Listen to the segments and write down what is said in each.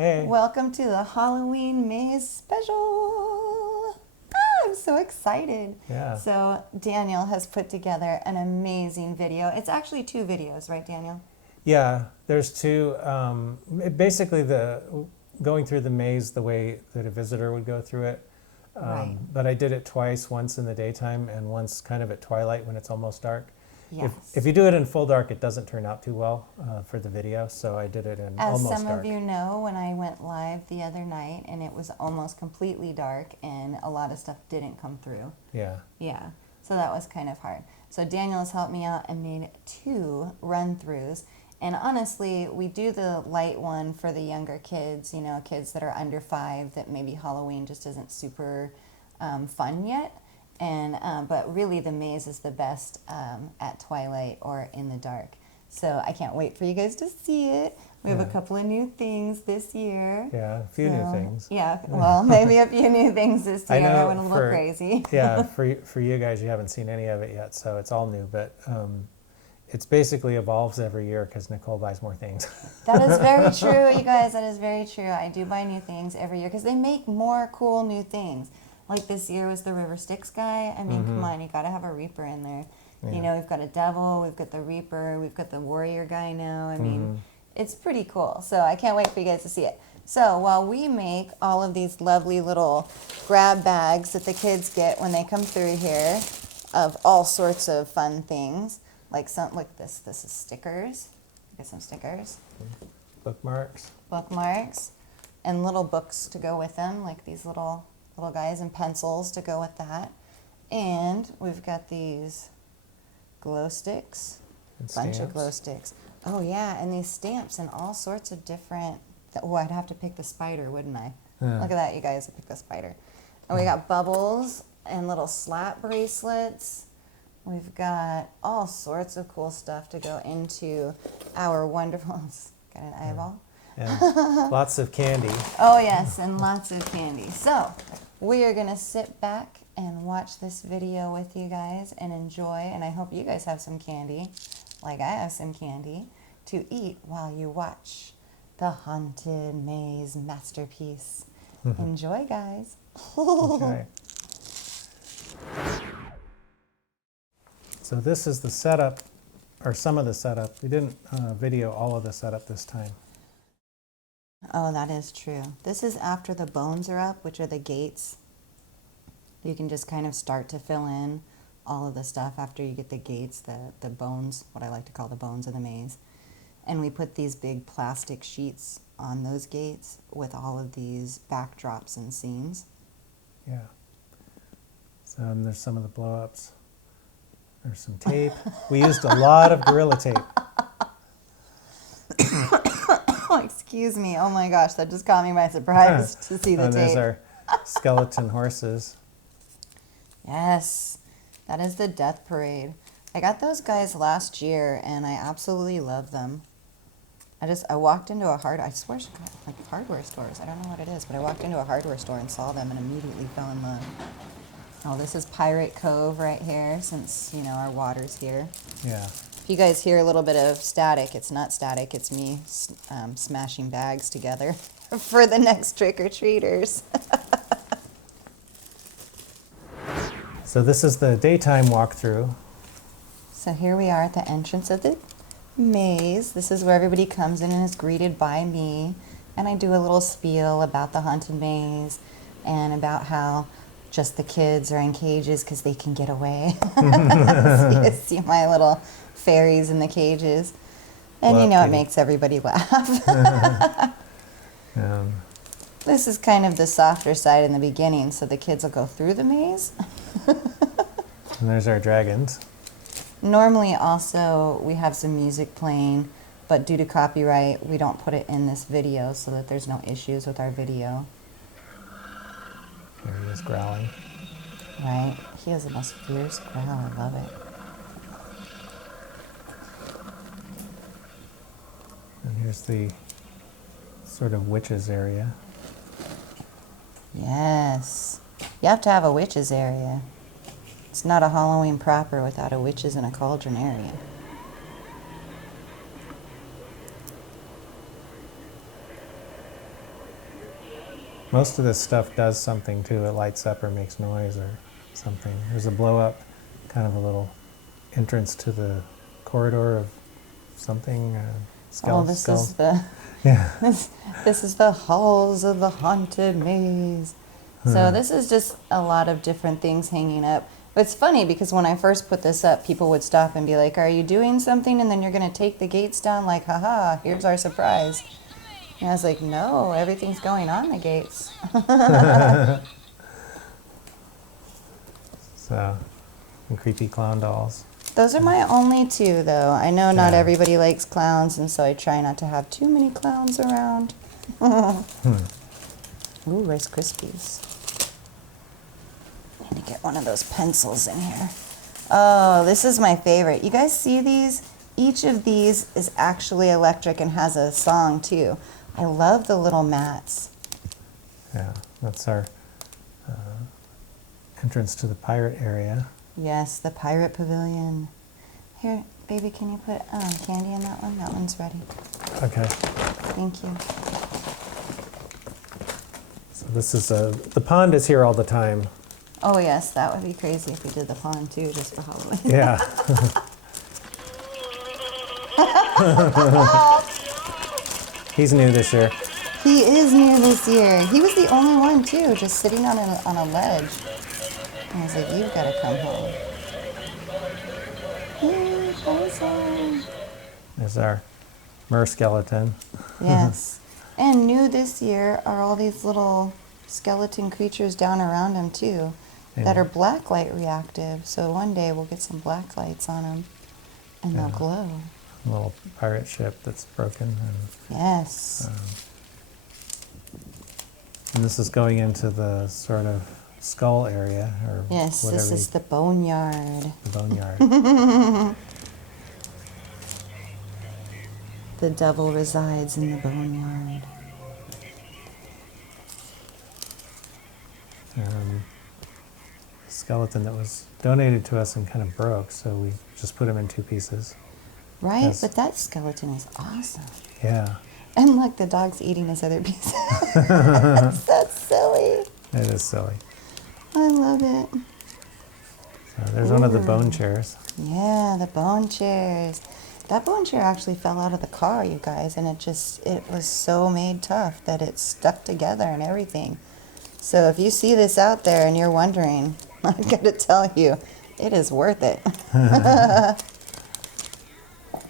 Hey. Welcome to the Halloween Maze Special. I'm so excited. Yeah. So Daniel has put together an amazing video. It's actually 2 videos, right, Daniel? Yeah, there's 2. Basically, going through the maze the way that a visitor would go through it. Right. But I did it twice, once in the daytime and once kind of at twilight when it's almost dark. Yes. If you do it in full dark, it doesn't turn out too well for the video, so I did it in As almost some dark. of you know, when I went live the other night and it was almost completely dark and a lot of stuff didn't come through. Yeah. Yeah, so that was kind of hard. So Daniel has helped me out and made 2 run-throughs. And honestly, we do the light one for the younger kids, you know, kids that are under 5 that maybe Halloween just isn't super fun yet. And but really the maze is the best at twilight or in the dark. So I can't wait for you guys to see it. We have a couple of new things this year. Yeah, a few new things. Yeah, well, maybe a few new things this year. I know I went a little crazy. Yeah, for you guys, you haven't seen any of it yet, so it's all new. But it's basically evolves every year because Nicole buys more things. That is very true, you guys. That is very true. I do buy new things every year because they make more cool new things. Like this year was the River Styx guy. I mean, come on, you got to have a Reaper in there. Yeah. You know, we've got a Devil, we've got the Reaper, we've got the Warrior guy now. I mean, it's pretty cool. So I can't wait for you guys to see it. So while we make all of these lovely little grab bags that the kids get when they come through here of all sorts of fun things, like this is stickers. Get some stickers. Bookmarks. Bookmarks. And little books to go with them, like these little guys, and pencils to go with that. And we've got these glow sticks. And Bunch stamps. of glow sticks. Oh yeah, and these stamps and all sorts of different. Oh, I'd have to pick the spider, wouldn't I? Yeah. Look at that, you guys. I picked the spider. And we got bubbles and little slap bracelets. We've got all sorts of cool stuff to go into our wonderful. Got an eyeball. And lots of candy. Oh yes, and lots of candy. So we are gonna sit back and watch this video with you guys and enjoy, and I hope you guys have some candy, like I have some candy, to eat while you watch the Haunted Maze masterpiece. Enjoy, guys. Okay. So this is the setup, or some of the setup. We didn't video all of the setup this time. Oh, that is true. This is after the bones are up, which are the gates. You can just kind of start to fill in all of the stuff after you get the gates, the bones, what I like to call the bones of the maze. And we put these big plastic sheets on those gates with all of these backdrops and scenes. Yeah. So and there's some of the blow-ups. There's some tape. We used a lot of Gorilla Tape. Oh, excuse me. Oh my gosh, that just caught me by surprise to see the And there's tape. our skeleton horses. Yes, that is the Death Parade. I got those guys last year and I absolutely love them. I walked into a I swear to God, like hardware stores. I don't know what it is, but I walked into a hardware store and saw them and immediately fell in love. Oh, this is Pirate Cove right here, since, you know, our water's here. Yeah. If you guys hear a little bit of static, it's not static, it's me smashing bags together for the next trick-or-treaters. So this is the daytime walkthrough. So here we are at the entrance of the maze. This is where everybody comes in and is greeted by me. And I do a little spiel about the haunted maze and about how just the kids are in cages because they can get away. So you see my little fairies in the cages. And you know, it Lucky. makes everybody laugh. This is kind of the softer side in the beginning, so the kids will go through the maze. And there's our dragons. Normally also we have some music playing, but due to copyright we don't put it in this video so that there's no issues with our video. Here he is growling. Right? He has the most fierce growl. I love it. And here's the sort of witches area. Yes. You have to have a witches area. It's not a Halloween proper without a witches and a cauldron area. Most of this stuff does something too. It lights up or makes noise or something. There's a blow up, kind of a little entrance to the corridor of something. Oh, this is the Yeah. this is the halls of the haunted maze. So this is just a lot of different things hanging up. But it's funny because when I first put this up, people would stop and be like, "Are you doing something? And then you're going to take the gates down? Like, haha, here's our surprise." And I was like, "No, everything's going on the gates." So, and creepy clown dolls. Those are my only two, though. I know not Yeah. everybody likes clowns, and so I try not to have too many clowns around. Ooh, Rice Krispies. Need to get one of those pencils in here. Oh, this is my favorite. You guys see these? Each of these is actually electric and has a song, too. I love the little mats. Yeah, that's our entrance to the pirate area. Yes, the Pirate Pavilion. Here, baby, can you put candy in that one? That one's ready. Okay. Thank you. So this is the pond is here all the time. Oh, yes, that would be crazy if we did the pond, too, just for Halloween. Yeah. He's new this year. He is new this year. He was the only one, too, just sitting on a ledge. And I was like, "You've got to come home." Yay, Bozo. There's our mer skeleton. Yes. And new this year are all these little skeleton creatures down around him, too, that Yeah. are blacklight reactive. So one day we'll get some black lights on them, and they'll Yeah. glow. A little pirate ship that's broken. Yes. And this is going into the sort of skull area, or Yes, whatever. this is the boneyard. The boneyard. The devil resides in the boneyard. Skeleton that was donated to us and kind of broke, so we just put him in two pieces. Right? Yes. But that skeleton is awesome. Yeah, And look, the dog's eating his other piece. That's silly. it is silly. I love it. So there's one of the Ooh. bone chairs. Yeah, the bone chairs. That bone chair actually fell out of the car, you guys, and it was so made tough that it stuck together and everything. So if you see this out there and you're wondering, I gotta tell you, it is worth it.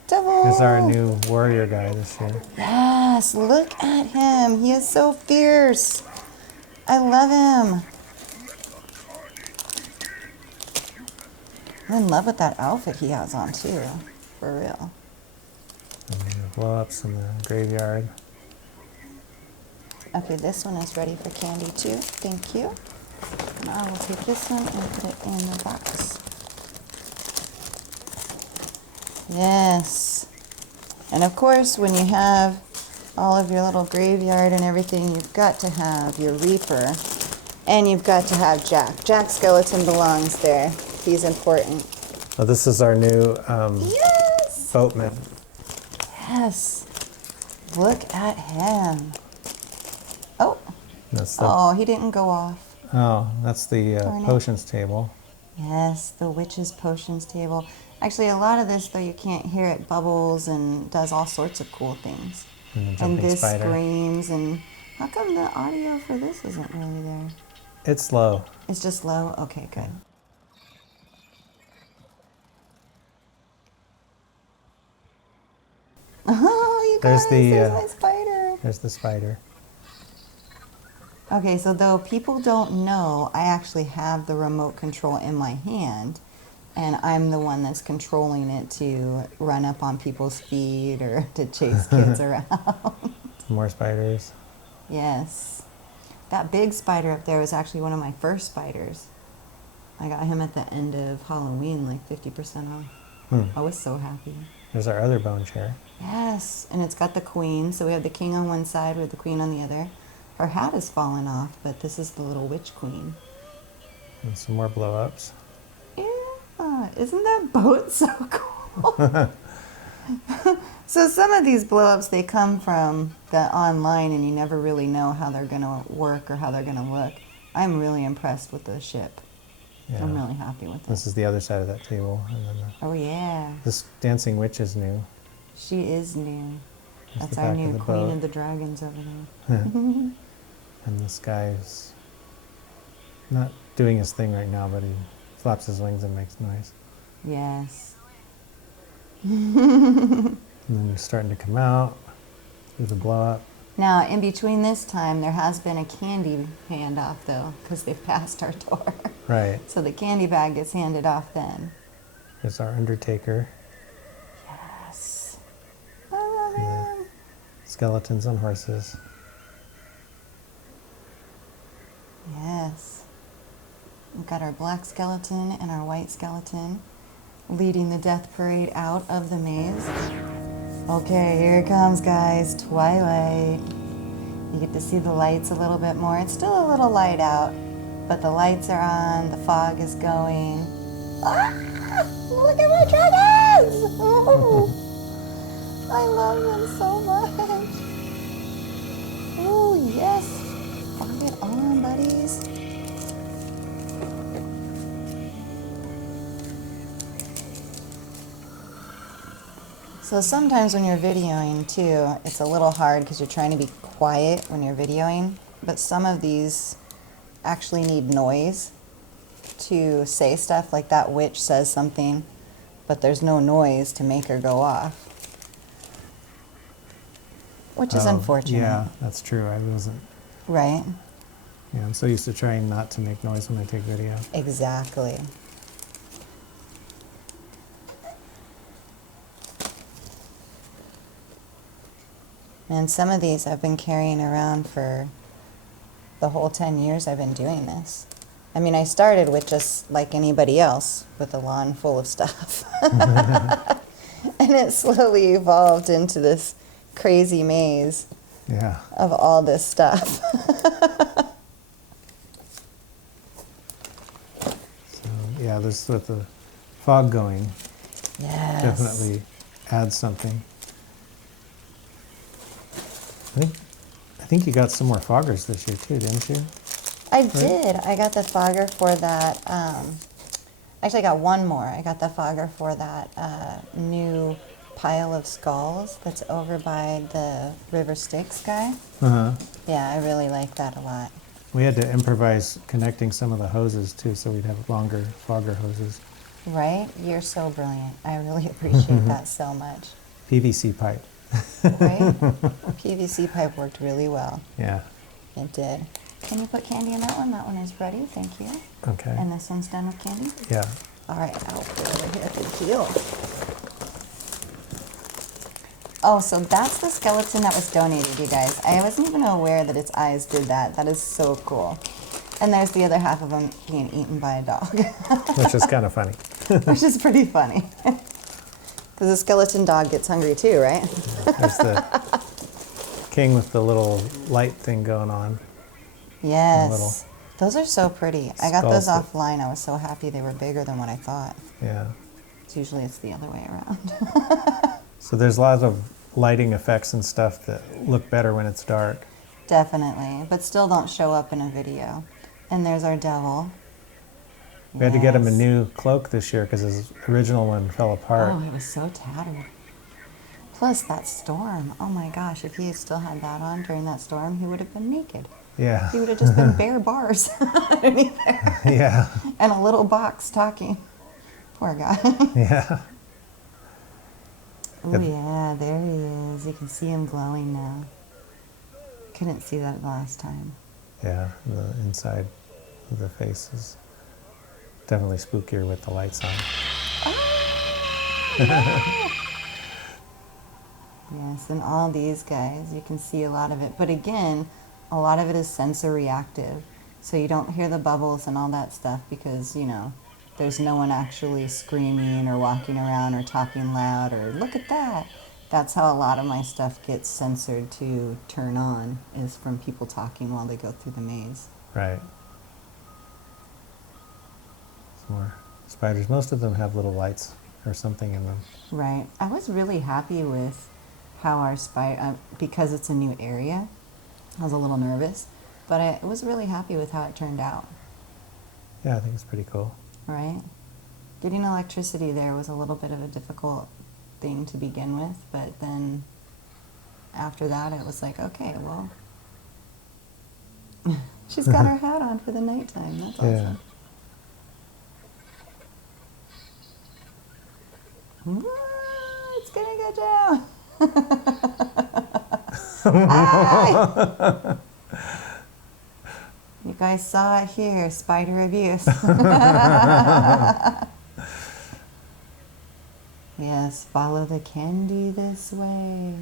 Devil! Here's our new warrior guy this year. Yes, look at him. He is so fierce. I love him. I'm in love with that outfit he has on, too. For real. And the blow-ups in the graveyard. Okay, this one is ready for candy, too. Thank you. And I will take this one and put it in the box. Yes. And of course, when you have all of your little graveyard and everything, you've got to have your Reaper. And you've got to have Jack. Jack Skeleton belongs there. He's important. Oh, this is our new Yes! boatman. Yes. Look at him. Oh. That's the Oh, he didn't go off. that's the Darn it. potions table. Yes, the witch's potions table. Actually, a lot of this, though, you can't hear it bubbles and does all sorts of cool things. And the And jumping this spider. screams, and how come the audio for this isn't really there? It's low. It's just low? Okay, good. Oh, you There's guys, the, there's my spider. There's the spider. Okay, so though people don't know, I actually have the remote control in my hand, and I'm the one that's controlling it to run up on people's feet or to chase kids around. Some more spiders. Yes. That big spider up there was actually one of my first spiders. I got him at the end of Halloween, like 50% off. I was so happy. There's our other bone chair. Yes, and it's got the queen. So we have the king on one side with the queen on the other. Her hat has fallen off, but this is the little witch queen. And some more blow-ups. Yeah, isn't that boat so cool? So some of these blow-ups, they come from the online and you never really know how they're going to work or how they're going to look. I'm really impressed with the ship. Yeah. I'm really happy with it. This is the other side of that table. And then Oh, yeah. this dancing witch is new. She is new. There's That's the our back new of the Queen boat. of the Dragons over there. And this guy's not doing his thing right now, but he flaps his wings and makes noise. Yes. And then you're starting to come out. There's a blow up. Now, in between this time, there has been a candy handoff, though, because they've passed our door. Right. So the candy bag gets handed off then. There's our Undertaker. Yes. I love him. Skeletons on horses. Yes. We've got our black skeleton and our white skeleton leading the death parade out of the maze. Okay, here it comes, guys. Twilight. You get to see the lights a little bit more. It's still a little light out, but the lights are on, the fog is going. Ah! Look at my dragons! Oh, I love them so much. Oh, yes. Fog it on, buddies. So sometimes when you're videoing too, it's a little hard because you're trying to be quiet when you're videoing, but some of these actually need noise to say stuff, like that witch says something, but there's no noise to make her go off, which is unfortunate. Yeah, that's true. I wasn't. Right? Yeah, I'm so used to trying not to make noise when I take video. Exactly. And some of these I've been carrying around for the whole 10 years I've been doing this. I mean, I started with just like anybody else, with a lawn full of stuff. And it slowly evolved into this crazy maze Yeah. of all this stuff. So, yeah, this with the fog going Yes. definitely adds something. I think you got some more foggers this year too, didn't you? I did. I got the fogger for that. Actually, I got one more. I got the fogger for that new pile of skulls that's over by the River Styx guy. Uh-huh. Yeah, I really like that a lot. We had to improvise connecting some of the hoses too, so we'd have longer fogger hoses. Right? You're so brilliant. I really appreciate that so much. PVC pipe. Right? PVC pipe worked really well. Yeah. It did. Can you put candy in that one? That one is ready. Thank you. Okay. And this one's done with candy? Yeah. All right, I'll put it over here. Thank you. Oh, so that's the skeleton that was donated, you guys. I wasn't even aware that its eyes did that. That is so cool. And there's the other half of him being eaten by a dog. Which is kind of funny. Which is pretty funny. Because the skeleton dog gets hungry too, right? There's the king with the little light thing going on. Yes. Those are so pretty. I got those Skulls offline. I was so happy they were bigger than what I thought. Yeah. Usually it's the other way around. So there's lots of lighting effects and stuff that look better when it's dark. Definitely. But still don't show up in a video. And there's our devil. We had to get him a Yes. new cloak this year because his original one fell apart. Oh, it was so tattered. Plus that storm. Oh my gosh, if he had still had that on during that storm, he would have been naked. Yeah. He would have just been bare bars underneath there. Yeah. And a little box talking. Poor guy. Yeah. Oh yeah, there he is. You can see him glowing now. Couldn't see that last time. Yeah. The inside of the face is definitely spookier with the lights on. Yes, and all these guys, you can see a lot of it. But again, a lot of it is sensor reactive. So you don't hear the bubbles and all that stuff because, you know, there's no one actually screaming or walking around or talking loud or look at that. That's how a lot of my stuff gets censored to turn on, is from people talking while they go through the maze. Right. Some more spiders. Most of them have little lights or something in them. Right. I was really happy with how our spider, because it's a new area, I was a little nervous, but I was really happy with how it turned out. Yeah, I think it's pretty cool. Right? Getting electricity there was a little bit of a difficult thing to begin with, but then after that it was like, okay, well, she's got her hat on for the nighttime. That's awesome. It's gonna go down. Ah! You guys saw it here, spider abuse. Yes, follow the candy this way.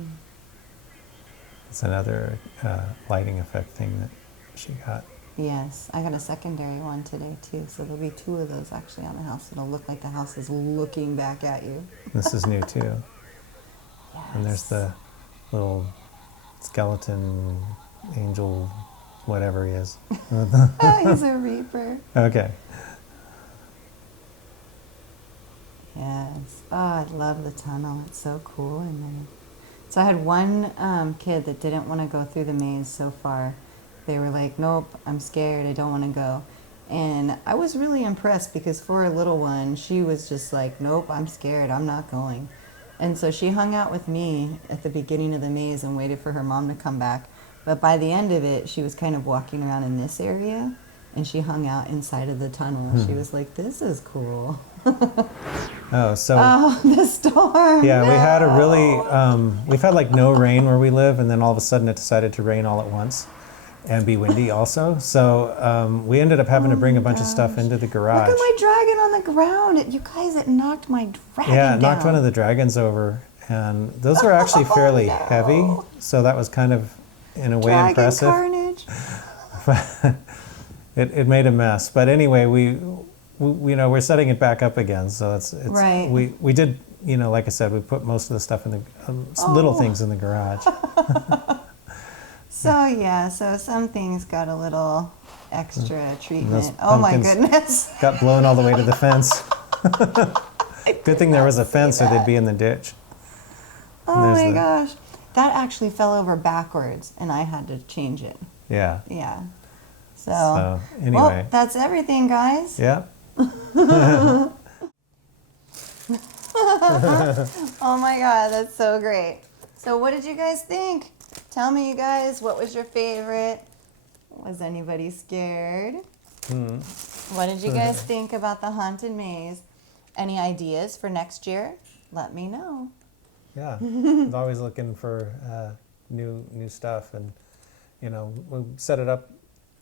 It's another lighting effect thing that she got. Yes, I got a secondary one today too, so there'll be 2 of those actually on the house. It'll look like the house is looking back at you. This is new too. Yes. And there's the little skeleton angel, whatever he is. He's a reaper. Okay. Yes. Oh, I love the tunnel. It's so cool in there. So I had one kid that didn't want to go through the maze so far. They were like, nope, I'm scared. I don't want to go. And I was really impressed because for a little one, she was just like, nope, I'm scared. I'm not going. And so she hung out with me at the beginning of the maze and waited for her mom to come back. But by the end of it, she was kind of walking around in this area and she hung out inside of the tunnel. She was like, this is cool. Oh, so Oh, the storm. yeah, no. we had a really, we've had like no rain where we live, and then all of a sudden it decided to rain all at once and be windy also. So we ended up having to bring a bunch of stuff into the garage. Look at my dragon on the ground. You guys, it knocked my dragon Yeah, it knocked down. one of the dragons over, and those were actually fairly no. heavy, so that was kind of, in a way, Dragon impressive. carnage. It made a mess, but anyway, we we're setting it back up again, so it's Right. we did, like I said, we put most of the stuff in the little things in the garage. So yeah, so some things got a little extra treatment. those Oh my pumpkins goodness. Got blown all the way to the fence. Good thing there was a fence, or that. they'd be in the ditch. Oh there's my the- gosh. That actually fell over backwards and I had to change it. Yeah. Yeah. So, So anyway, well, that's everything, guys. yeah. Oh my god, that's so great. So what did you guys think? Tell me, you guys, what was your favorite? Was anybody scared? What did you guys think about the haunted maze? Any ideas for next year? Let me know. Yeah, I was always looking for new stuff, and we set it up.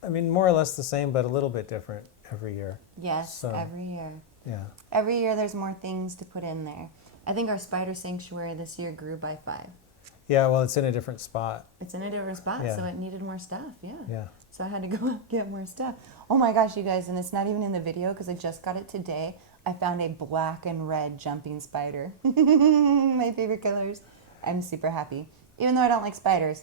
I mean, more or less the same, but a little bit different every year. Yes, So- every year. Yeah, Every year there's more things to put in there. I think our spider sanctuary this year grew by 5. yeah. Well, it's in a different spot. It's in a different spot, Yeah. so it needed more stuff. Yeah. Yeah. So I had to go and get more stuff. Oh my gosh, you guys, and it's not even in the video because I just got it today. I found a black and red jumping spider. My favorite colors. I'm super happy. Even though I don't like spiders,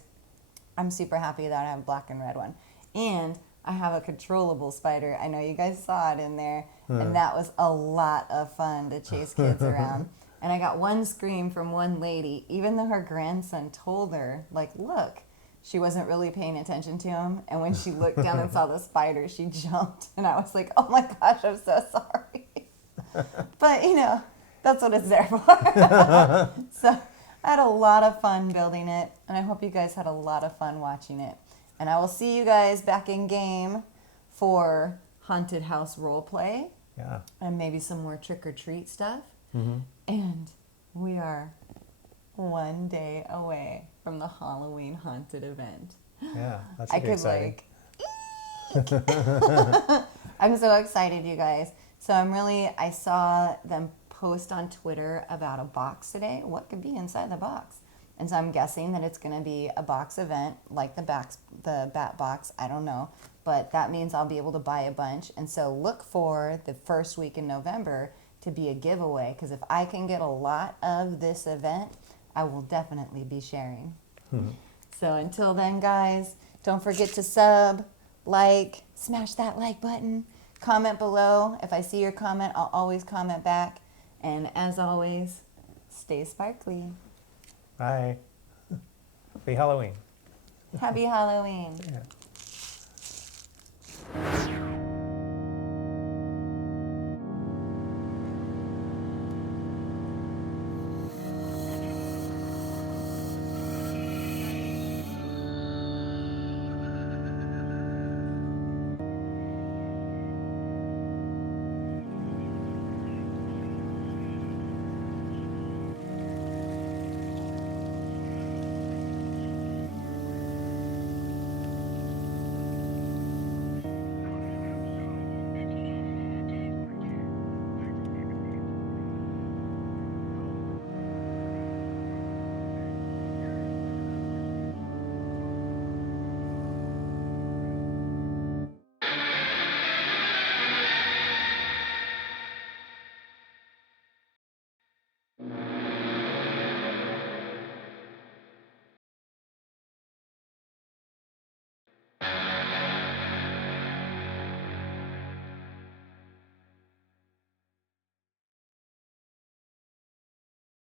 I'm super happy that I have a black and red one. And I have a controllable spider. I know you guys saw it in there. And that was a lot of fun to chase kids around. And I got one scream from one lady, even though her grandson told her, like, look, she wasn't really paying attention to him. And when she looked down and saw the spider, she jumped. And I was like, oh my gosh, I'm so sorry. But, that's what it's there for. So I had a lot of fun building it. And I hope you guys had a lot of fun watching it. And I will see you guys back in game for haunted house roleplay. Yeah. And maybe some more trick-or-treat stuff. Mm-hmm. And we are one day away from the Halloween haunted event. Yeah, that I should be could exciting. I'm so excited, you guys. So I saw them post on Twitter about a box today. What could be inside the box? And so I'm guessing that it's going to be a box event like the Bat Box. I don't know. But that means I'll be able to buy a bunch. And so look for the first week in November to be a giveaway. Because if I can get a lot of this event, I will definitely be sharing. So until then, guys, don't forget to sub, like, smash that like button, comment below. If I see your comment, I'll always comment back. And as always, stay sparkly. Bye. Happy Halloween. Happy Halloween. Yeah.